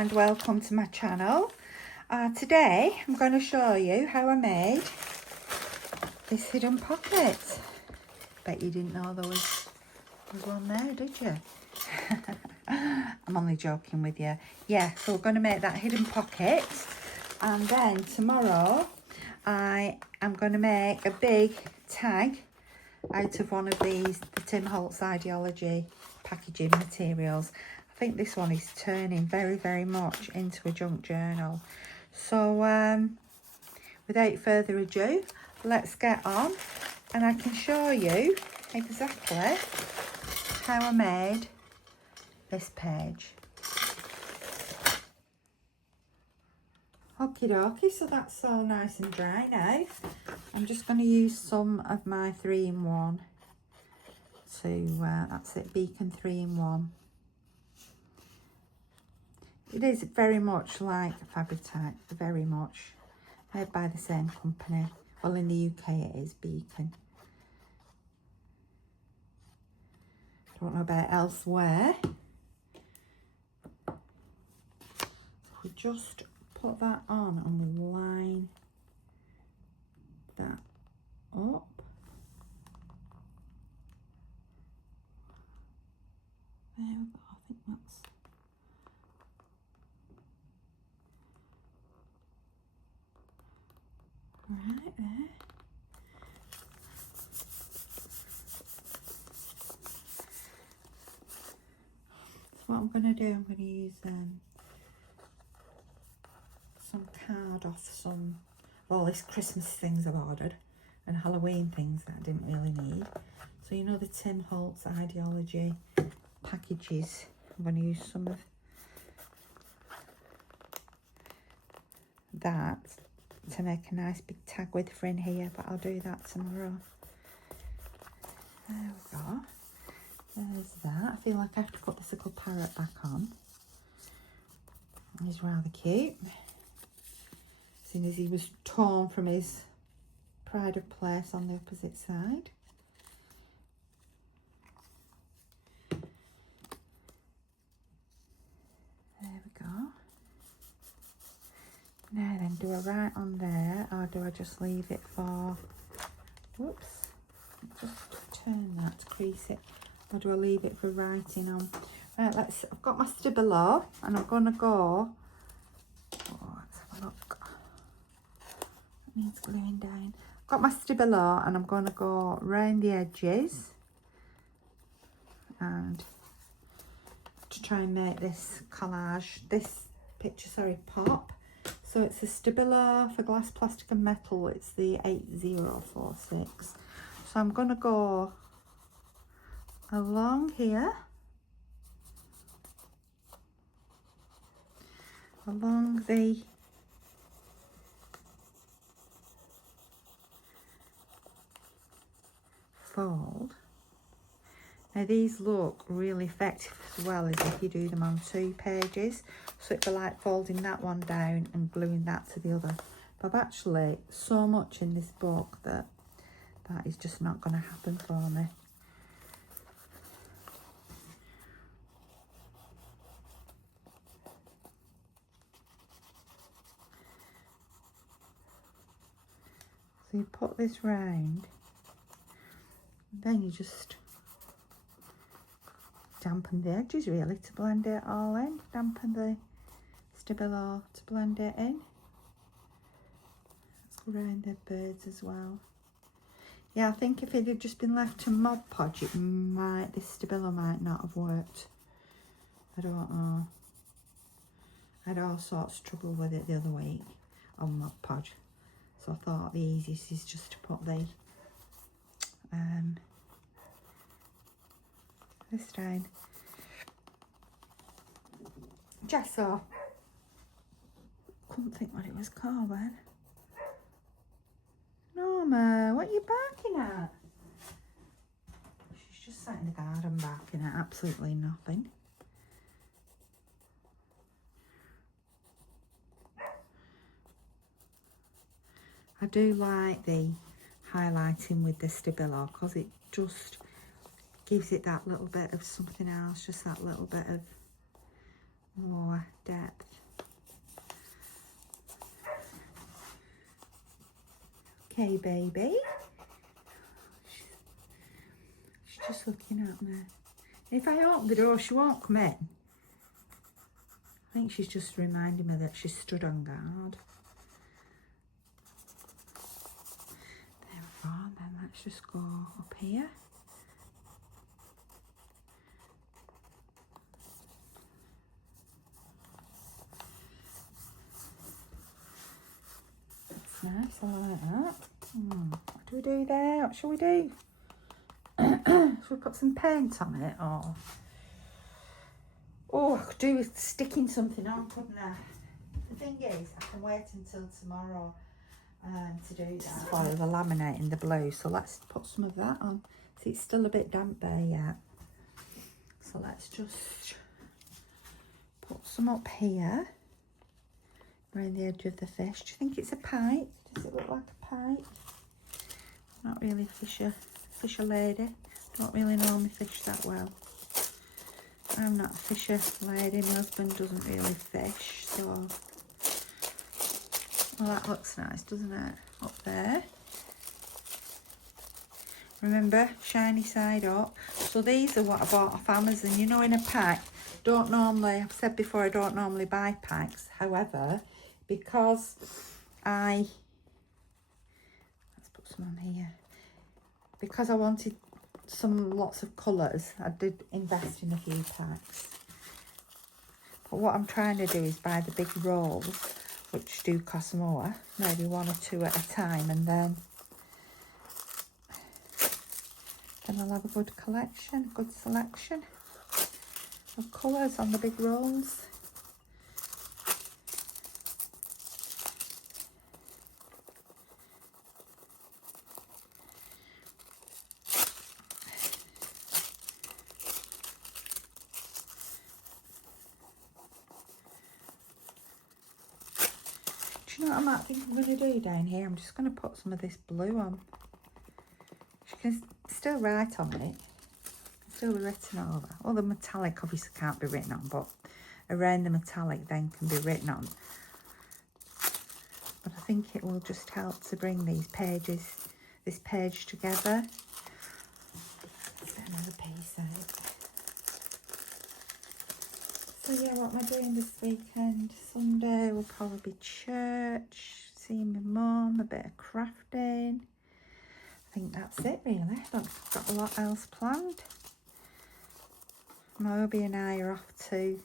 and welcome to my channel. Today I'm going to show you how I made this hidden pocket. Bet you didn't know there was one there, did you? I'm only joking with you. Yeah, so we're going to make that hidden pocket, and then tomorrow I am going to make a big tag out of one of these, the Tim Holtz Ideology packaging materials. I think this one is turning very, very much into a junk journal. So without further ado, let's get on and I can show you exactly how I made this page. Okie dokie, so that's all nice and dry now. I'm just going to use some of my 3-in-1 to, that's it, Beacon 3-in-1. It is very much like fairytale, very much. Made by the same company. Well, in the UK it is Beacon. Don't know about elsewhere. So we just put that on and we line that up. There we go, I think that's right there. So what I'm going to do, I'm going to use some card off some of all these Christmas things I've ordered and Halloween things that I didn't really need. So you know the Tim Holtz Ideology packages. I'm going to use some of that to make a nice big tag with for in here, but I'll do that tomorrow. There we go. There's that. I feel like I have to put this little parrot back on. He's rather cute, seeing as he was torn from his pride of place on the opposite side. There we go. Now then, do I write on there or do I just leave it for, whoops, just turn that to crease it, or do I leave it for writing on? Right, I've got my Stabilo and I'm going to go, let's have a look, it needs gluing down. I've got my Stabilo and I'm going to go round the edges and to try and make this collage, this picture, sorry, pop. So it's a Stabilo for glass, plastic and metal. It's the 8046. So I'm going to go along here, along the fold. Now these look really effective as well as if you do them on 2 pages. So it'd be like folding that one down and gluing that to the other. But I've actually so much in this book that that is just not going to happen for me. So you put this round, then you just dampen the edges really to blend it all in. Dampen the Stabilo to blend it in. Let's go around the birds as well. Yeah, I think if it had just been left to Mod Podge, this Stabilo might not have worked. I don't know. I had all sorts of trouble with it the other week on Mod Podge. So I thought the easiest is just to put the this down. Gesso. Couldn't think what it was called then. Norma, what are you barking at? She's just sat in the garden barking at absolutely nothing. I do like the highlighting with the Stabilo because it just gives it that little bit of something else, just that little bit of more depth. Okay, baby. She's just looking at me. If I open the door, she won't come in. I think she's just reminding me that she's stood on guard. There we go, and then let's just go up here. That's nice, I like that. What do we do there? What shall we do? Should we put some paint on it, or... Oh, I could do with sticking something on, couldn't I? The thing is, I can wait until tomorrow to do that. While they're laminating the blue, so let's put some of that on. See, it's still a bit damp there yet. So let's just put some up here, around the edge of the fish. Do you think it's a pike? Does it look like a pike? Not really a fisher lady. Don't really know my fish that well. I'm not a fisher lady, my husband doesn't really fish, so... Well, that looks nice, doesn't it? Up there. Remember, shiny side up. So these are what I bought off Amazon. You know, in a pack, don't normally, I've said before, I don't normally buy packs. However, because let's put some on here. Because I wanted lots of colours, I did invest in a few packs. But what I'm trying to do is buy the big rolls, which do cost more, maybe 1 or 2 at a time, and then I'll have a good collection, good selection of colours on the big rolls. Do you know what I might think I'm going to do down here? I'm just going to put some of this blue on. You can still write on it. Still be written over. Well, the metallic obviously can't be written on, but around the metallic then can be written on. But I think it will just help to bring this page together. Let's get another piece out. So yeah, what am I doing this weekend? Sunday will probably be church, seeing my mum, a bit of crafting. I think that's it really. I don't think I've got a lot else planned. Moby and I are off to,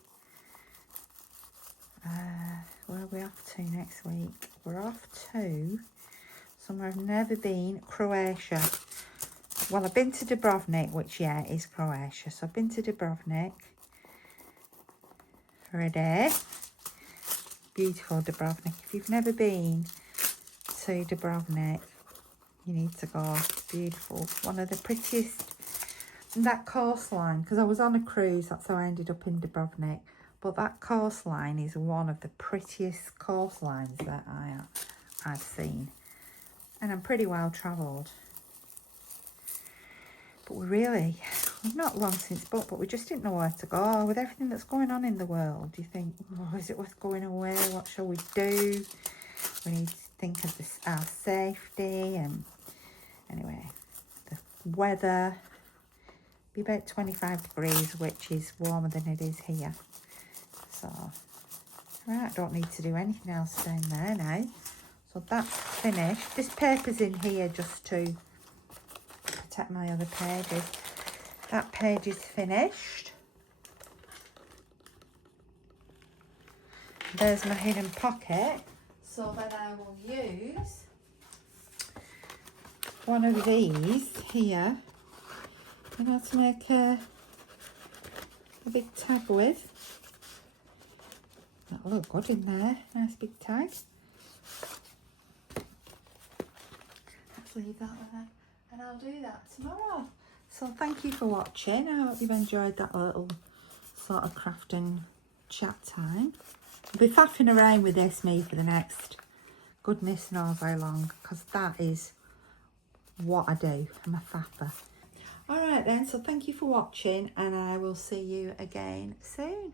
where are we off to next week? We're off to somewhere I've never been, Croatia. Well, I've been to Dubrovnik, which yeah, is Croatia. So I've been to Dubrovnik for a day. Beautiful Dubrovnik. If you've never been to Dubrovnik, you need to go. Beautiful. One of the prettiest. And that coastline, because I was on a cruise, that's how I ended up in Dubrovnik. But that coastline is one of the prettiest coastlines that I've seen. And I'm pretty well travelled. But we've not long since booked, but we just didn't know where to go. With everything that's going on in the world, do you think, oh, is it worth going away? What shall we do? We need to think of our safety. And anyway, the weather, be about 25 degrees, which is warmer than it is here. So, right, I don't need to do anything else down there now. So that's finished. This paper's in here just to protect my other pages. That page is finished. There's my hidden pocket. So then I will use one of these here, you know, to make a big tag with. That'll look good in there. Nice big tag. Let's leave that there. And I'll do that tomorrow. So thank you for watching. I hope you've enjoyed that little sort of crafting chat time. I'll be faffing around with this, me, for the next goodness knows how long, because that is what I do. I'm a faffer. Alright then, so thank you for watching, and I will see you again soon.